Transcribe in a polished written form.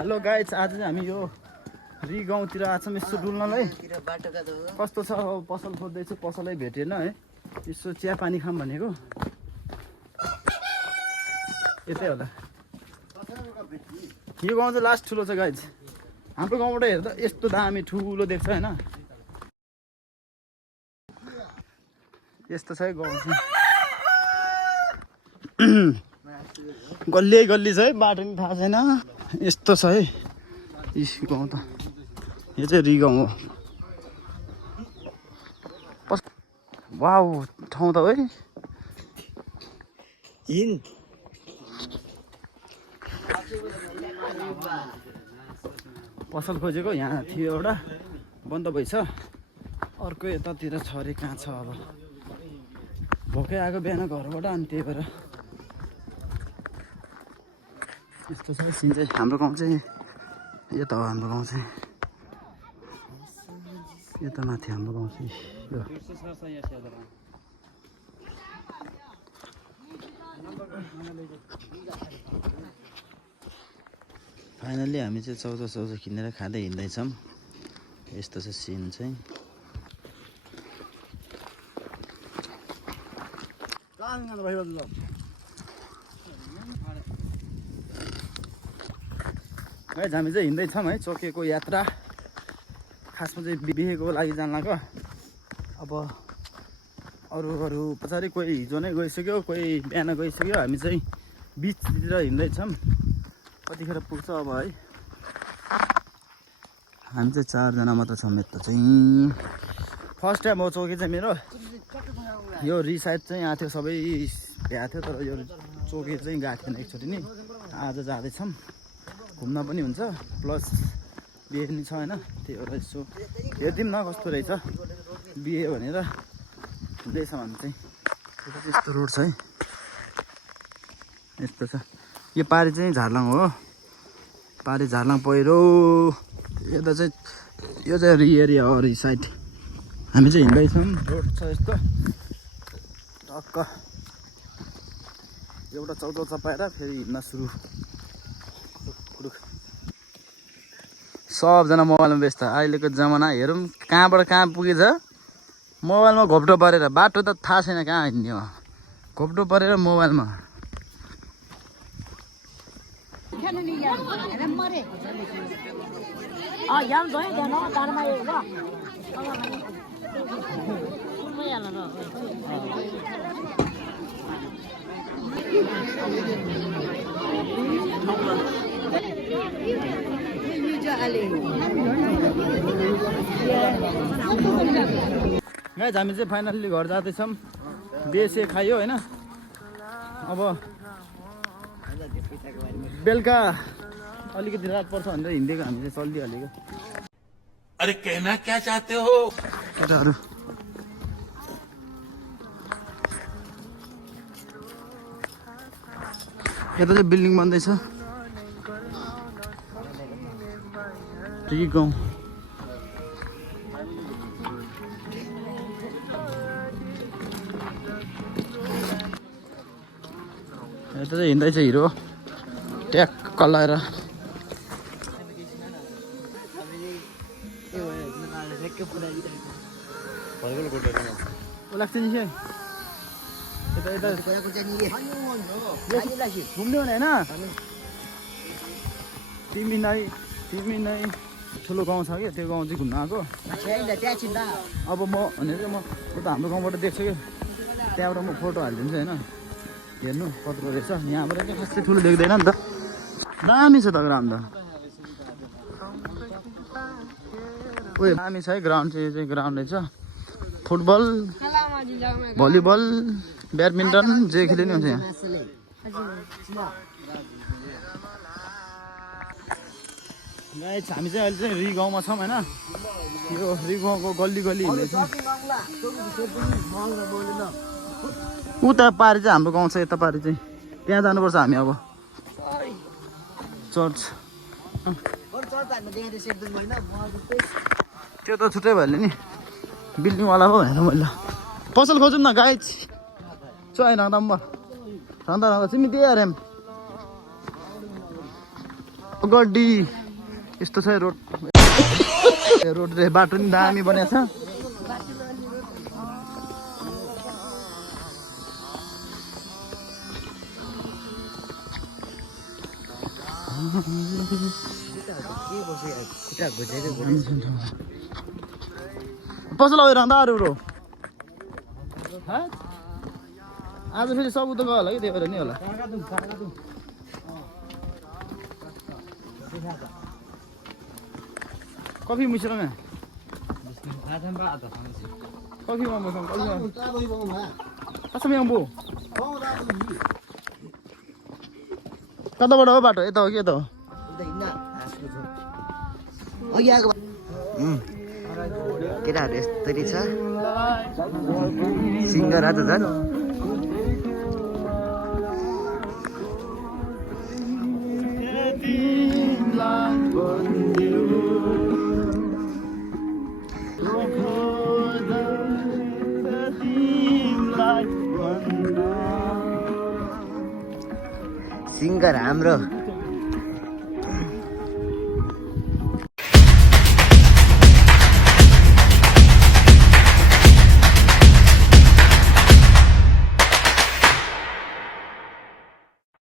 Hello guys, आज चाहिँ हामी यो रि गाउँतिर आछौँ यसो डुल्नलाई। कस्तो छ पसल खोज्दैछु, पसलै भेटेन है। यसो चिया पानी खाऊँ भनेको। यतै होला यो गाउँ चाहिँ लास्ट ठुलो छ गाइज। हाम्रो गाउँबाट हेर्दा यस्तो दामी ठुलो देख्छ होइन। यस्तो छ है गाउँ चाहिँ। गल्ली गल्ली छ है, बाटो नि थाहा छैन। यस्तो छ है गाउँ त। यो चाहिँ रि गाउँ हो। वाउ ठाउँ त है। पसल खोजेको यहाँ थियो एउटा, बन्द भएछ। अर्को यतातिर छ अरे, कहाँ छ अब। भोकै आएको बिहान घरबाट, अनि त्यही भएर यस्तो छ सिन चाहिँ। हाम्रो गाउँ चाहिँ यो त हो। हाम्रो गाउँ चाहिँ यो त माथि हाम्रो गाउँ चाहिँ यो। फाइनल्ली हामी चाहिँ चाउचाउ किनेर खाँदै हिँड्दैछौँ। यस्तो छ सिन चाहिँ। गाइस हामी चाहिँ हिँड्दैछौँ है, चोकेको यात्रा। खासमा चाहिँ बिहेको लागि जान लाग्यो। अब अरू पछाडि कोही हिजो नै गइसक्यो, कोही बिहान गइसक्यो। हामी चाहिँ बिचतिर हिँड्दैछौँ। कतिखेर पुग्छ अब है। हामी चाहिँ 4 जना मात्र छौँ यता चाहिँ। फर्स्ट टाइम हो चौकी चाहिँ मेरो। यो रि साइड चाहिँ आएको थियो, सबै भ्याएको थियो। तर यो चौकी चाहिँ गएको थिएन एकचोटि नि। आज जाँदैछौँ, घुम्न पनि हुन्छ प्लस बिहे नि छ होइन। त्यही भएर यसो हेरिदिउँ न कस्तो रहेछ बिहे भनेर हिँड्दैछौँ हामी चाहिँ। यस्तो रोड छ है, यस्तो छ। यो पारी चाहिँ झारलाङ हो, पारी झारलाङ पहिरो। यता चाहिँ यो चाहिँ रि एरिया हो, रि साइड। हामी चाहिँ हिँड्दैछौँ, रोड छ यस्तो टक्क। एउटा चाउचाउ चपाएर फेरि हिँड्न सुरु। सबजना मोबाइलमा व्यस्त। अहिलेको जमाना हेरौँ कहाँबाट कहाँ पुगेछ। मोबाइलमा घोप्टो परेर, बाटो त थाहा छैन कहाँ हिँड्ने हो। घोप्टो परेर मोबाइलमा। गाइस हामी चाहिँ फाइनल्ली घर जाँदैछौँ। बेसे खायो होइन। अब बेलुका अलिकति रात पर्छ भनेर हिँडेको हामी चाहिँ चलिदिइहालेको। अरे कहना क्या चाहते हो केटाहरू। यता चाहिँ बिल्डिङ बन्दैछ। रि गाउँ यता चाहिँ हिँड्दैछ हिरो ट्याक्क लाएर। लाग्छ नि यता यता घुम्ने भने होइन। तिमी नै ठुलो गाउँ छ क्या, त्यो गाउँ चाहिँ घुम्न आएको। अब म भनेको म त हाम्रो गाउँबाट देख्छु कि, त्यहाँबाट म फोटो हालिदिन्छु होइन। हेर्नु कत्रो रहेछ। यहाँबाट चाहिँ खासै ठुलो देख्दैन नि त। दामी छ त ग्राउन्ड त। उयो दामी छ है ग्राउन्ड चाहिँ। यो चाहिँ ग्राउन्ड रहेछ। फुटबल, भलिबल, ब्याडमिन्टन जे खेले नि हुन्छ यहाँ। गाइस हामी चाहिँ अहिले चाहिँ रि गाउँमा छौँ होइन। यो रि गाउँको गल्ली गल्ली हिँड्दैछौँ। उता पारि चाहिँ हाम्रो गाउँ छ, यता पारि चाहिँ त्यहाँ जानुपर्छ हामी। अब चर्च त्यो त छुट्टै भयो नि, बिल्डिङवाला पो भनेर मैले। पसल खोजौँ न गाइस। चोइ नम्बर रंदा रंदा सिमी दे यार हम गड्डी यस्तो छ रोड रोड बाटो नि दामी बनेको छ पसल अन्त अरू ब्रो आज फेरि सबुत गयो होला कि त्यही भएर नि होला कफी मिश्रण कफी मसँग कसम आउँबो कताबाट हो बाटो यता हो कि यता हो केटाहरू यस्तरी छ सिङ्गर आज झन् सिङ्गर हाम्रो